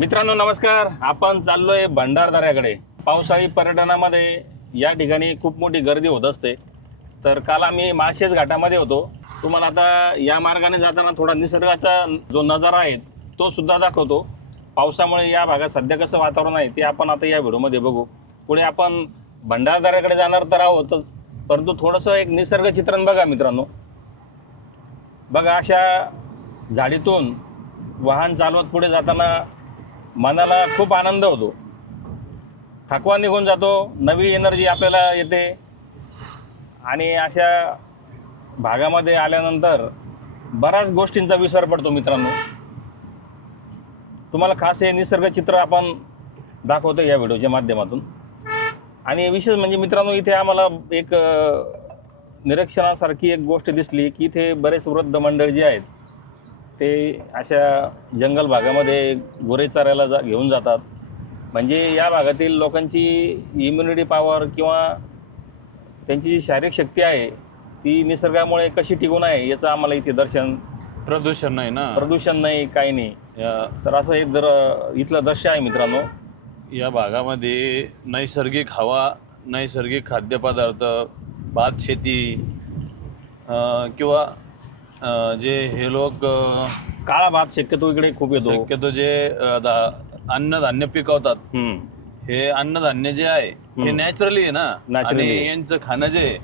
मित्रांनो नमस्कार. आपण चाललोय भंडारदऱ्याकडे. पावसाळी पर्यटनामध्ये या ठिकाणी खूप मोठी गर्दी होत असते. तर काल आम्ही माळशेज घाटामध्ये होतो. तुम्हाला आता या मार्गाने जाताना थोडा निसर्गाचा जो नजारा आहे तो सुद्धा दाखवतो. पावसामुळे या भागात सध्या कसं वातावरण आहे ते आपण आता या व्हिडिओमध्ये बघू. पुढे आपण भंडारदऱ्याकडे जाणार तर आहोतच परंतु थोडंसं एक निसर्ग चित्रण बघा मित्रांनो. बघा अशा झाडीतून वाहन चालवत पुढे जाताना मनाला खूप आनंद होतो. थकवा निघून जातो नवी एनर्जी आपल्याला येते. आणि अशा भागामध्ये आल्यानंतर बऱ्याच गोष्टींचा विसर पडतो मित्रांनो. तुम्हाला खास हे निसर्ग चित्र आपण दाखवतो या व्हिडिओच्या माध्यमातून. आणि विशेष म्हणजे मित्रांनो इथे आम्हाला एक निरीक्षणासारखी एक गोष्ट दिसली की इथे बरेच वृद्ध मंडळ जे आहेत ते अशा जंगल भागामध्ये गोरे चारायला जा घेऊन जातात. म्हणजे या भागातील लोकांची इम्युनिटी पॉवर किंवा त्यांची जी शारीरिक शक्ती आहे ती निसर्गामुळे कशी टिकून आहे याचं आम्हाला इथे दर्शन प्रदूषण नाही ना? प्रदूषण नाही काही नाही. या तर असं हे दर इथलं दृश्य आहे मित्रांनो. या भागामध्ये नैसर्गिक हवा नैसर्गिक खाद्यपदार्थ भात शेती अं, किंवा अं, जे हे लोक अं, काळा भात शक्यतो इकडे खूप येतो शक्यतो जे अं, धा- अन्नधान्य पिकवतात हम्म. हे अन्नधान्य जे आहे ते. नॅचरली आहे ना Naturally आणि. यांचं खाणं जे आहे,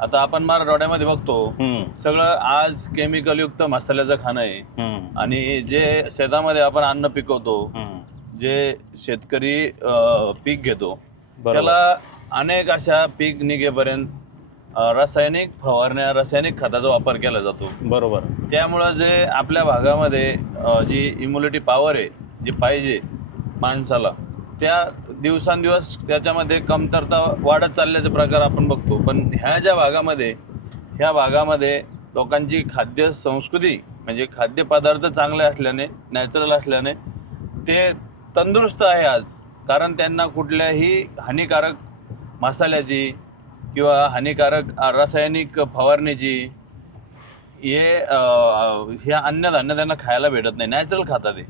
आता आपण मराठवाड्यामध्ये बघतो हम्म. सगळं आज केमिकल युक्त मसाल्याचं खाणं आहे हम्म. आणि जे शेतामध्ये आपण अन्न पिकवतो हम्म. जे शेतकरी अ, पीक घेतो बरोबर. त्याला अनेक अशा पीक निघेपर्यंत अ, रासायनिक फवारण्या रासायनिक खताचा वापर केला जातो. बरोबर. त्यामुळं जे आपल्या भागामध्ये अ, जी इम्युनिटी पॉवर आहे जी पाहिजे माणसाला त्या दिवसांदिवस त्याच्यामध्ये कमतरता वाढत चालल्याचे प्रकार आपण बघतो. पण ह्या ज्या भागामध्ये ह्या भागामध्ये लोकांची खाद्य संस्कृती म्हणजे खाद्यपदार्थ चांगले असल्याने नॅचरल असल्याने ते तंदुरुस्त आहे आज. कारण त्यांना कुठल्याही हानिकारक मसाल्याची किंवा हानिकारक रासायनिक फवारणी जी हे ह्या अन्नधान्य त्यांना खायला भेटत नाही. नॅचरल खातात ते.